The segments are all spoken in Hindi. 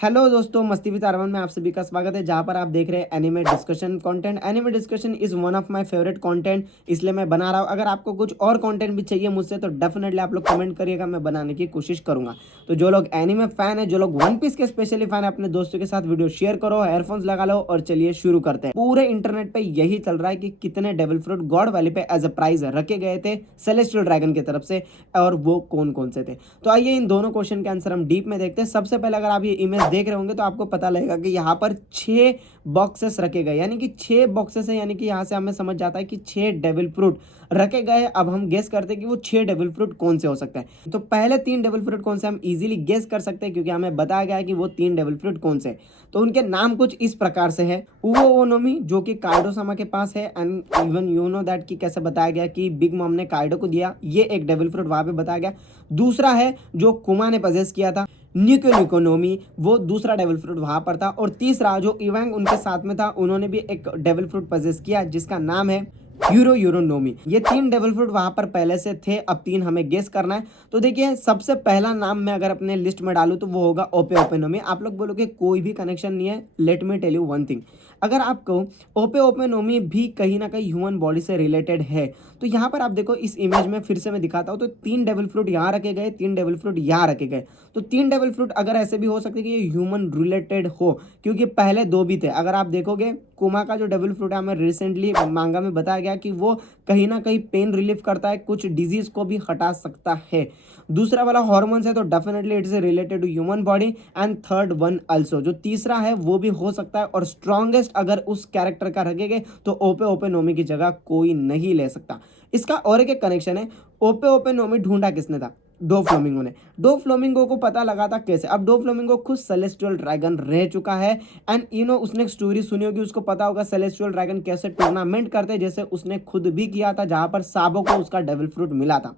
हेलो दोस्तों, मस्ती विद अरमान में आप सभी का स्वागत है। जहां पर आप देख रहे हैं anime discussion content. Anime discussion is one of my favourite content, इसलिए मैं बना रहा हूं। अगर आपको कुछ और कंटेंट भी चाहिए मुझसे तो डेफिनेटली आप लोग कमेंट करिएगा, मैं बनाने की कोशिश करूंगा। तो जो लोग एनिमे फैन है, जो लोग वन पीस के स्पेशली फैन है, अपने दोस्तों के साथ वीडियो शेयर करो, एयरफोन्स लगा लो और चलिए शुरू करते हैं। पूरे इंटरनेट पे यही चल रहा है कि कितने डेविल फ्रूट गॉड वैली पे एज अ प्राइज रखे गए थे सेलेस्टियल ड्रैगन की तरफ से, और वो कौन कौन से थे। तो आइए इन दोनों क्वेश्चन के आंसर हम डीप में देखते हैं। सबसे पहले अगर आप ये इमेज देख रहे होंगे तो आपको पता लगेगा कि यहाँ पर 6 बॉक्सेस रखे गए, यानी कि 6 बॉक्सेस है, यानी कि यहाँ से हमें समझ जाता है कि 6 डेविल फ्रूट रखे गए। अब हम गेस करते हैं कि वो 6 डेविल फ्रूट कौन से हो सकते हैं। तो पहले 3 डेविल फ्रूट कौन से हम इजीली गेस कर सकते हैं, क्योंकि हमें बताया गया है कि वो 3 डेविल फ्रूट कौन से। तो उनके नाम कुछ इस प्रकार से है। उवो ओनोमी, जो कि काइडो सामा के पास है, and even you know that कि कैसे बताया गया कि बिग मॉम ने काइडो को दिया, ये एक डेविल फ्रूट वहां पे बताया गया। दूसरा है जो कुमा ने पजेस किया था, न्यूको न्यूकोनोमी, वो दूसरा डेविल फ्रूट वहां पर था। और तीसरा जो इवांग उनके साथ में था, उन्होंने भी एक डेविल फ्रूट पजेस किया जिसका नाम है यूरोनोमी। ये 3 डेविल फ्रूट वहां पर पहले से थे, अब 3 हमें गेस करना है। तो देखिए, सबसे पहला नाम मैं अगर अपने लिस्ट में डालूं तो वो होगा ओपे ओपेनोमी। आप लोग बोलोगे कोई भी कनेक्शन नहीं है, let me tell you one thing. अगर आपको ओपे ओपेनोमी भी कहीं ना कहीं ह्यूमन बॉडी से रिलेटेड है, तो यहाँ पर आप देखो, इस इमेज में फिर से मैं दिखाता हूँ, तो 3 डेविल फ्रूट यहाँ रखे गए, 3 डेविल फ्रूट यहाँ रखे गए। तो 3 डेविल फ्रूट अगर ऐसे भी हो सकते कि ये ह्यूमन रिलेटेड हो, क्योंकि पहले 2 भी थे। अगर आप देखोगे, कुमा का जो डेविल फ्रूट है, हमें रिसेंटली मांगा में बताया गया कि वो कहीं ना कहीं पेन रिलीफ करता है, कुछ डिजीज को भी हटा सकता है। दूसरा वाला हॉर्मोन्स है, तो definitely it is related to human body. And third one also, जो तीसरा है वो भी हो सकता है। और स्ट्रॉन्गेस्ट अगर उस कैरेक्टर का रखेंगे तो ओपे ओपे नोमी की जगह कोई नहीं ले सकता। इसका और एक कनेक्शन है। ओपे ओपे नोमी ढूंढा किसने था? डो फ्लोमिंगो ने। डो फ्लोमिंगो को पता लगा था कैसे? अब डो फ्लोमिंगो खुद सेलेस्टियल ड्रैगन रह चुका है, एंड उसने एक स्टोरी सुनी होगी, उसको पता होगा सेलेस्टियल ड्रैगन कैसे टूर्नामेंट करते हैं, जैसे उसने खुद भी किया था, जहां पर साबो को उसका डेविल फ्रूट मिला था।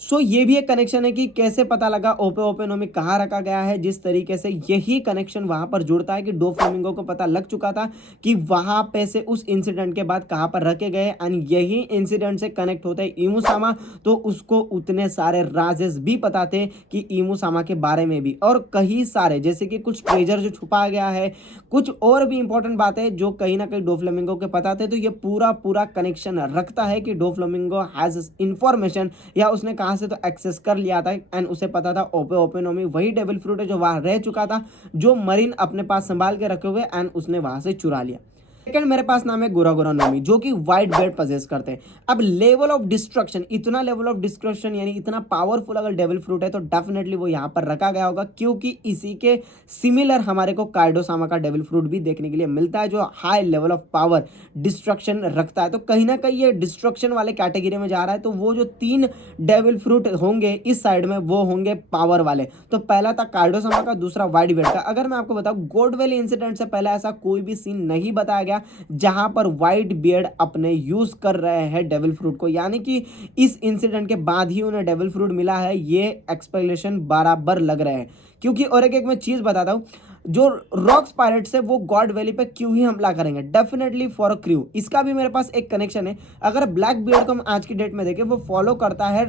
सो ये भी एक कनेक्शन है कि कैसे पता लगा ओपे ओपेनोमी कहाँ रखा गया है। जिस तरीके से यही कनेक्शन वहां पर जुड़ता है कि डो फ्लेमिंगो को पता लग चुका था कि वहां पे से उस इंसिडेंट के बाद कहां पर रखे गए, एंड यही इंसिडेंट से कनेक्ट होते हैं इमूसामा। तो उसको उतने सारे राजेस भी पता थे कि इमूसामा के बारे में भी, और कई सारे, जैसे कि कुछ ट्रेजर जो छुपा गया है, कुछ और भी इंपॉर्टेंट बातें जो कहीं ना कहीं डो फ्लेमिंगो के पता थे। तो ये पूरा पूरा कनेक्शन रखता है कि डो फ्लेमिंगो हैज इंफॉर्मेशन, या उसने कहां से तो एक्सेस कर लिया था, एंड उसे पता था ओपे ओपेनोमी वही डेविल फ्रूट है जो वहां रह चुका था, जो मरीन अपने पास संभाल के रखे हुए, एंड उसने वहां से चुरा लिया। सेकंड मेरे पास नाम है गोरागोरानोमी, जो कि व्हाइट बेड पजेस करते हैं। अब लेवल ऑफ डिस्ट्रक्शन, इतना लेवल ऑफ डिस्ट्रक्शन यानी इतना पावरफुल अगर डेविल फ्रूट है तो डेफिनेटली वो यहाँ पर रखा गया होगा, क्योंकि इसी के सिमिलर हमारे को काइडो सामा का डेविल फ्रूट भी देखने के लिए मिलता है, जो high level of power destruction रखता है। तो कहीं ना कहीं ये डिस्ट्रक्शन वाले कैटेगरी में जा रहा है। तो वो जो 3 डेविल फ्रूट होंगे इस साइड में, वो होंगे पावर वाले। तो पहला था काइडो सामा का, दूसरा व्हाइट बेड का। अगर मैं आपको बताऊं, गोड वैली इंसिडेंट से पहले ऐसा कोई भी सीन नहीं बताया गया जहां पर व्हाइट बियर्ड अपने यूज कर रहे हैं डेविल फ्रूट को, यानी कि इस इंसिडेंट के बाद ही उन्हें डेविल फ्रूट मिला है। ये एक्सपेक्टेशन बराबर लग रहे हैं, क्योंकि और एक मैं चीज बताता हूं, जो रॉक्स पायरेट्स है वो गॉड वैली पे क्यों ही हमला करेंगे? Definitely for a crew. इसका भी मेरे पास एक कनेक्शन है। अगर ब्लैक बियर्ड को हम आज की डेट में देखें, वो फॉलो करता है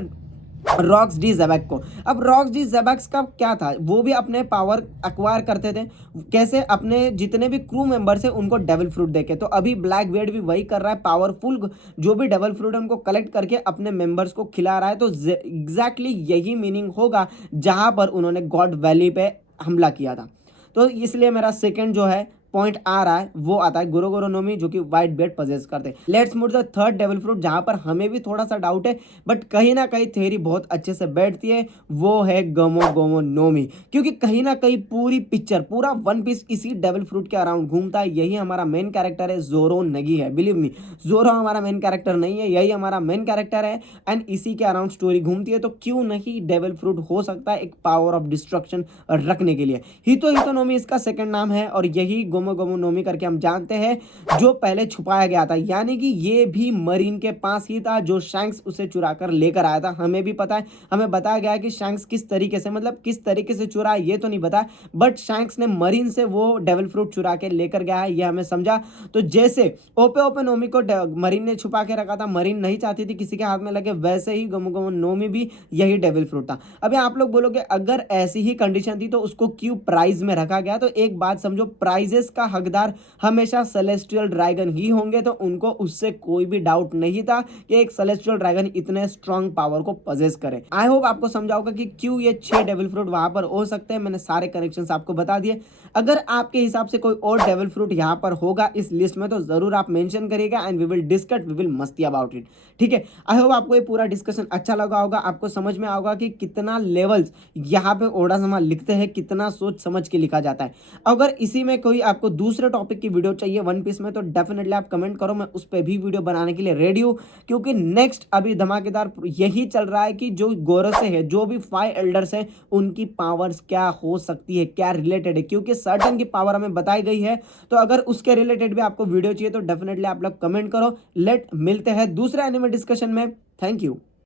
रॉक्स डी जेबैक को। अब रॉक्स डी जेबैक्स का क्या था? वो भी अपने पावर एक्वायर करते थे। कैसे? अपने जितने भी क्रू मेंबर्स हैं उनको डेविल फ्रूट देके। तो अभी ब्लैक बियर्ड भी वही कर रहा है, पावरफुल जो भी डेविल फ्रूट है उनको कलेक्ट करके अपने मेंबर्स को खिला रहा है। तो एग्जैक्टली यही मीनिंग होगा जहां पर उन्होंने गॉड वैली पे हमला किया था। तो इसलिए मेरा सेकंड जो है पॉइंट आ रहा है वो आता है गोरोगोरोनोमी, जो कि व्हाइट बेड पजेस करते हैं। Let's move the third devil fruit, जहां पर हमें भी थोड़ा सा डाउट है, बट कहीं ना कहीं थ्योरी बहुत अच्छे से बैठती है। वो है गमो गोमो नोमी, क्योंकि कहीं ना कहीं पूरी पिक्चर, पूरा वन पीस इसी डेविल फ्रूट के अराउंड घूमता है। यही हमारा मेन कैरेक्टर है, जोरो नगी है। बिलीव मी, जोरो हमारा मेन कैरेक्टर नहीं है, यही हमारा मेन कैरेक्टर है, एंड इसी के अराउंड स्टोरी घूमती है। तो क्यों नहीं डेविल फ्रूट हो सकता है एक पावर ऑफ डिस्ट्रक्शन रखने के लिए। हितो हितोनोमी इसका सेकंड नाम है, और यही गोमो गोमो नोमी करके हम जानते हैं, जो पहले छुपाया गया था, यानी कि ये भी मरीन के पास ही था जो शैंक्स उसे चुरा कर लेकर आया था। हमें भी पता है, हमें बताया गया है कि शैंक्स किस तरीके से, मतलब किस तरीके से चुराया ये तो नहीं पता, बट शैंक्स ने मरीन से वो डेविल फ्रूट चुरा के लेकर गया है, ये हमें समझा। तो जैसे ओपे ओपे नोमी को मरीन ने छुपा के रखा था, मरीन नहीं चाहती थी किसी के हाथ में लगे, वैसे ही गोमो गोमो नोमी भी यही डेविल फ्रूट था। अभी आप लोग बोलोगे अगर ऐसी ही कंडीशन थी तो उसको क्यों प्राइज में रखा गया, तो एक बात समझो, प्राइजेस का हकदार हमेशा सेलेस्टियल ड्रैगन ही होंगे, तो उनको उससे कोई भी डाउट नहीं था कि एक सेलेस्टियल ड्रैगन इतने स्ट्रॉन्ग पावर को पजेस करे। आई होप आपको समझा होगा कि क्यों ये 6 डेविल फ्रूट वहां पर हो सकते हैं। मैंने सारे कनेक्शंस आपको बता दिए। अगर आपके हिसाब से कोई और डेविल फ्रूट यहाँ पर होगा इस लिस्ट में तो जरूर आप मेंशन करिएगा and we will discuss, we will मस्ती अबाउट इट। ठीक है, आई होप आपको ये पूरा डिस्कशन अच्छा लगा होगा, आपको समझ में आएगा कि कितना लेवल्स यहाँ पे ओडासमा लिखते हैं, कितना सोच समझ के लिखा जाता है। अगर इसी में कोई आपको दूसरे टॉपिक की वीडियो चाहिए वन पीस में तो डेफिनेटली आप कमेंट करो, मैं उस पर भी वीडियो बनाने के लिए रेडी हूँ, क्योंकि नेक्स्ट अभी धमाकेदार यही चल रहा है कि जो गोरसे है, जो भी 5 एल्डर्स हैं, उनकी पावर्स क्या हो सकती है, क्या रिलेटेड है, क्योंकि सर्टन की पावर हमें बताई गई है। तो अगर उसके रिलेटेड भी आपको वीडियो चाहिए तो डेफिनेटली आप लोग कमेंट करो। लेट मिलते हैं दूसरे एनिमे डिस्कशन में। Thank you.